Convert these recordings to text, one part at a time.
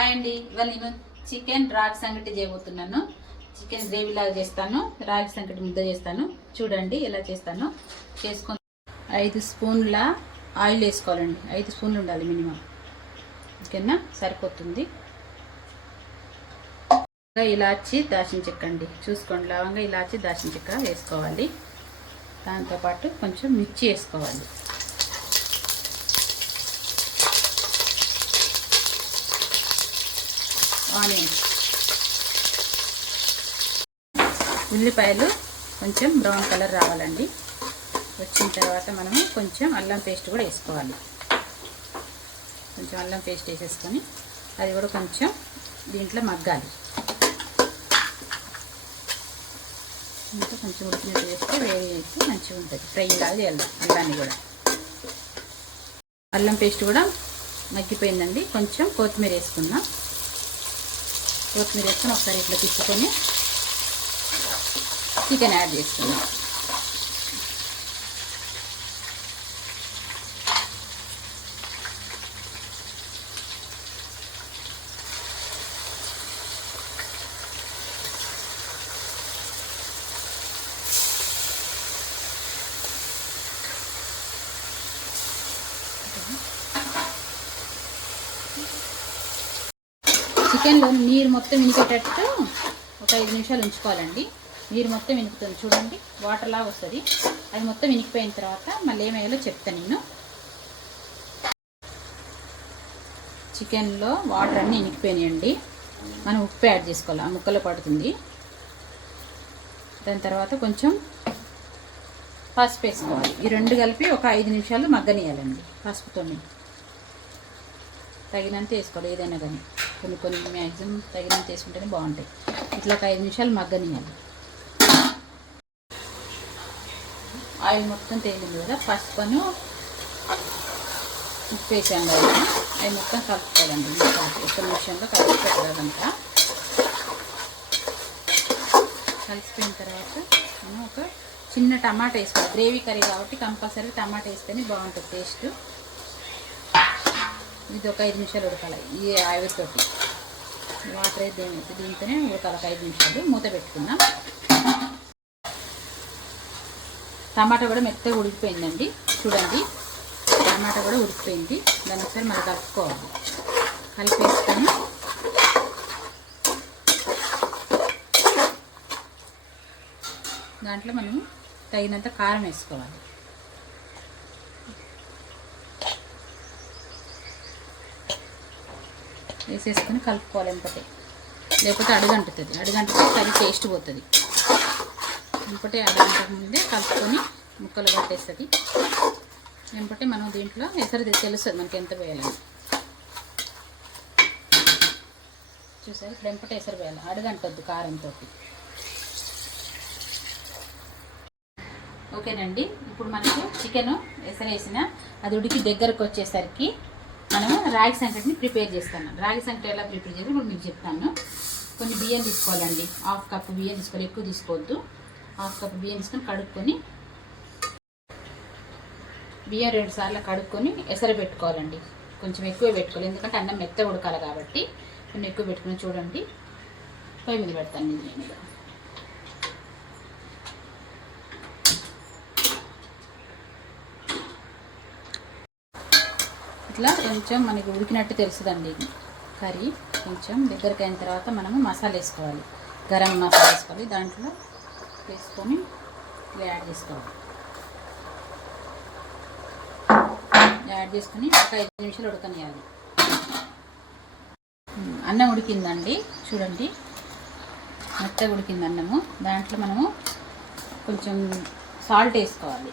Hi అండి. ఇవాళ నేను చికెన్ రాగి సంగటి చేయబోతున్నాను. చికెన్ గ్రేవీ లాగా చేస్తాను, రాగి సంగటి ముద్ద చేస్తాను. చూడండి ఎలా చేస్తాను. చేసుకొని 5 స్పూన్ల ఆయిల్ వేసుకోవాలండి. 5 స్పూన్లు ఉండాలి మినిమం. ఓకేనా, సరిపోతుంది. ఇలాచి దాల్చిన చెక్క అండి, చూసుకోండి. లవంగా ఇలాచి దాల్చిన చెక్క వేసుకోవాలి. దాంతోపాటు కొంచెం మిర్చి వేసుకోవాలి. ఆనియన్స్, ఉల్లిపాయలు కొంచెం బ్రౌన్ కలర్ రావాలండి. వచ్చిన తర్వాత మనము కొంచెం అల్లం పేస్ట్ కూడా వేసుకోవాలి. కొంచెం అల్లం పేస్ట్ వేసేసుకొని అది కూడా కొంచెం దీంట్లో మగ్గాలి. ఇంకా కొంచెం ఉడికినట్టు వేస్తే వేడి అయితే మంచిగా ఉంటుంది. ఫ్రై లాగా చేయాలి అల్లాన్ని కూడా. అల్లం పేస్ట్ కూడా మగ్గిపోయిందండి. కొంచెం కొత్తిమీర వేసుకున్నాం. కొత్తిమీర వేసుకొని ఒకసారి ఇట్లా తిప్పుకొని చికెన్ యాడ్ చేసుకున్నాం. చికెన్లో నీరు మొత్తం ఇనికేటట్టు ఒక 5 నిమిషాలు ఉంచుకోవాలండి. నీరు మొత్తం ఇనుకుతుంది చూడండి, వాటర్ లాగా వస్తుంది. అది మొత్తం ఇనికిపోయిన తర్వాత మళ్ళీ ఏమయ్యాలో చెప్తాను నేను. చికెన్లో వాటర్ అన్నీ ఇనికిపోయినాయండి. మనం ఉప్పు యాడ్ చేసుకోవాలి, ఆ ముక్కలో పడుతుంది. దాని తర్వాత కొంచెం పసుపు వేసుకోవాలి. ఈ రెండు కలిపి ఒక 5 నిమిషాలు మగ్గనియాలండి. పసుపుతో తగినంత వేసుకోవాలి. ఏదైనా కానీ కొన్ని మ్యాక్సిమం తగినంత వేసుకుంటేనే బాగుంటాయి. ఇట్లా ఒక 5 నిమిషాలు మగ్గనియాలి. ఆయిల్ మొత్తం తేలింది కదా, పసుపును ఉప్పు వేసాం కదా, అవి మొత్తం కలుపుకోవాలండి. ఒక నిమిషంలో కలిసిపోతుందంతా. కలిసిపోయిన తర్వాత మనం ఒక చిన్న టమాటా వేసుకోవాలి. గ్రేవీ కర్రీ కాబట్టి కంపల్సరీ టమాటా వేస్తేనే బాగుంటుంది టేస్ట్. ఇది ఒక 5 నిమిషాలు ఉడకాలి. ఈ ఆవిరితోటి వాటర్ అయితే దీంతోనే ఉడకాలి. ఒక 5 నిమిషాలు మూత పెట్టుకున్నాం. టమాటా కూడా మెత్తగా ఉడికిపోయిందండి. చూడండి, టమాటా కూడా ఉడికిపోయింది. దాన్ని ఒకసారి మనం కలుపుకోవాలి. కలిపేసుకొని దాంట్లో మనం తగినంత కారం వేసుకోవాలి. వేసేసుకొని కలుపుకోవాలి ఎంపటే, లేకపోతే అడుగంటుతుంది. అడుగంటితే కర్రీ టేస్ట్ పోతుంది. ఎంపటే అడుగంటక ముందే కలుపుకొని ముక్కలు పట్టేస్తుంది. ఎంపటే మనం దీంట్లో ఎసరు తెలుస్తుంది మనకి ఎంత పోయాలని. చూసారు, ఇప్పుడు ఎంపటే ఎసరు పోయాలి, అడుగంటొద్దు కారంతో. ఓకేనండి. ఇప్పుడు మనకు చికెన్ ఎసరేసిన అది ఉడికి దగ్గరకు వచ్చేసరికి మనం రాగి సంగటిని ప్రిపేర్ చేస్తాను. రాగి సంగటి ఎలా ప్రిపేర్ చేయాలి ఇప్పుడు మీకు చెప్తాను. కొన్ని బియ్యం తీసుకోవాలండి. 1/2 కప్పు బియ్యం తీసుకోవాలి, ఎక్కువ తీసుకోవద్దు. 1/2 కప్పు బియ్యం తీసుకొని కడుక్కొని, బియ్యం 2 సార్లు కడుక్కొని ఎసరు పెట్టుకోవాలండి. కొంచెం ఎక్కువ పెట్టుకోవాలి, ఎందుకంటే అన్నం మెత్త ఉడకాలి కాబట్టి. కొన్ని ఎక్కువ పెట్టుకుని చూడండి. పొయ్యి మీద పెడతాను నేను. ఇట్లా కొంచెం మనకి ఉడికినట్టు తెలుస్తుందండి కర్రీ. కొంచెం దగ్గరికి అయిన తర్వాత మనము మసాలా వేసుకోవాలి. గరం మసాలా వేసుకోవాలి. దాంట్లో వేసుకొని ఇలా యాడ్ చేసుకోవాలి. యాడ్ చేసుకొని ఒక 5 నిమిషాలు ఉడకనియాలి. అన్నం ఉడికిందండి, చూడండి మెత్తగా ఉడికింది అన్నము. దాంట్లో మనము కొంచెం సాల్ట్ వేసుకోవాలి.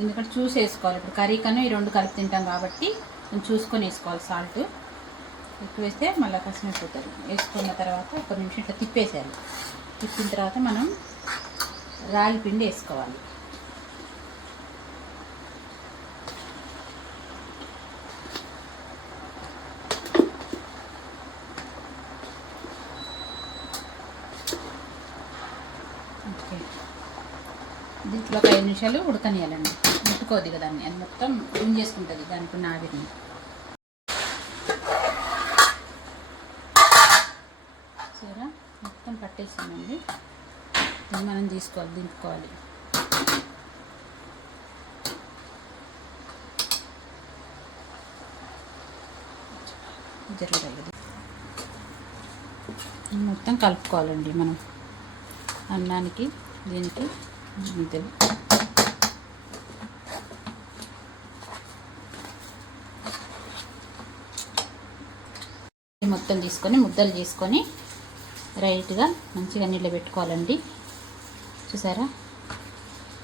ఎందుకంటే చూసి వేసుకోవాలి. ఇప్పుడు కర్రీ కన్నా ఈ 2 కలిపి తింటాం కాబట్టి కొంచెం చూసుకొని వేసుకోవాలి. సాల్ట్ ఎక్కువ వేస్తే మళ్ళీ కసిమైపోతుంది. వేసుకున్న తర్వాత ఒక నిమిషం ఇట్లా తిప్పేసేయాలి. తిప్పిన తర్వాత మనం రాగి పిండి వేసుకోవాలి. ఓకే, దీంట్లో ఒక 5 నిమిషాలు ఉడకనియాలండి. ముట్టుకోద్ది కదా, అది మొత్తం క్లీన్ చేసుకుంటుంది దానికి ఉన్న ఆవిరిని. పట్టేసామండి. ఇది మనం తీసుకోవాలి, దింపుకోవాలి. జరుగుతుంది మొత్తం కలుపుకోవాలండి మనం అన్నానికి దీనికి ముద్దలు. మొత్తం తీసుకొని ముద్దలు చేసుకొని రైట్గా మంచిగా నీళ్ళు పెట్టుకోవాలండి. చూసారా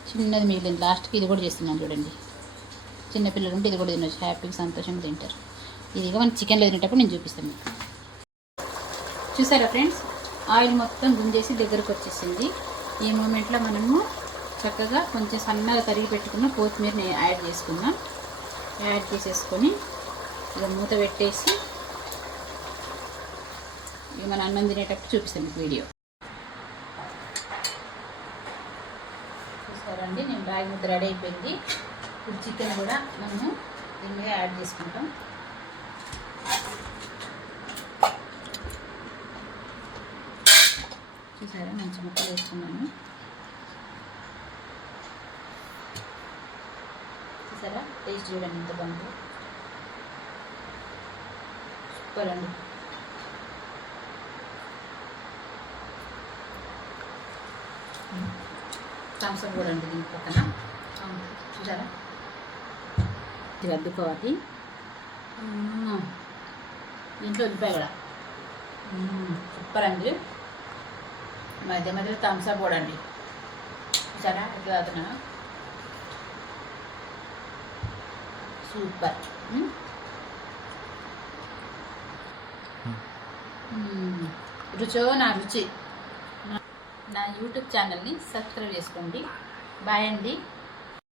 చిన్నది మిగిలింది, లాస్ట్కి ఇది కూడా చేస్తున్నాను చూడండి. చిన్నపిల్లలు ఉంటే ఇది కూడా తినొచ్చు, హ్యాపీగా సంతోషంగా తింటారు. ఇదిగా మనం చికెన్లో తినేటప్పుడు నేను చూపిస్తాను మీకు. చూసారా ఫ్రెండ్స్, ఆయిల్ మొత్తం గుంజేసి దగ్గరకు వచ్చేసింది. ఈ మూమెంట్లో మనము చక్కగా కొంచెం సన్నగా తరిగి పెట్టుకున్న కొత్తిమీరని యాడ్ చేసుకుందాం. యాడ్ చేసేసుకొని ఇక మూత పెట్టేసి ఇక మన అన్నం తినేటప్పుడు చూపిస్తాను వీడియో. చూసారండి, నేను రాగి ముద్ద రెడీ అయిపోయింది. ఇప్పుడు చికెన్ కూడా మనము దీని మీద యాడ్ చేసుకుంటాం. చూసారా మంచి ముక్కలు వేసుకున్నాను. చూసారా టేస్ట్ చూడండి ఎంత బాగుంది, సూపర్ అండి. థమ్స్అప్ కూడా అండి దీని పక్కన. చూసారా ఇది అద్దుకోవాలి. దీంట్లో ఉల్లిపాయ కూడా సూపర్ అండి. మధ్య మధ్యలో థమ్స్అప్ కూడా అండి. చూసారా ఇట్లా అవుతున్నా సూపర్. రుచో నా రుచి. నా యూట్యూబ్ ఛానల్ని సబ్స్క్రైబ్ చేసుకోండి. బాయ్ అండి.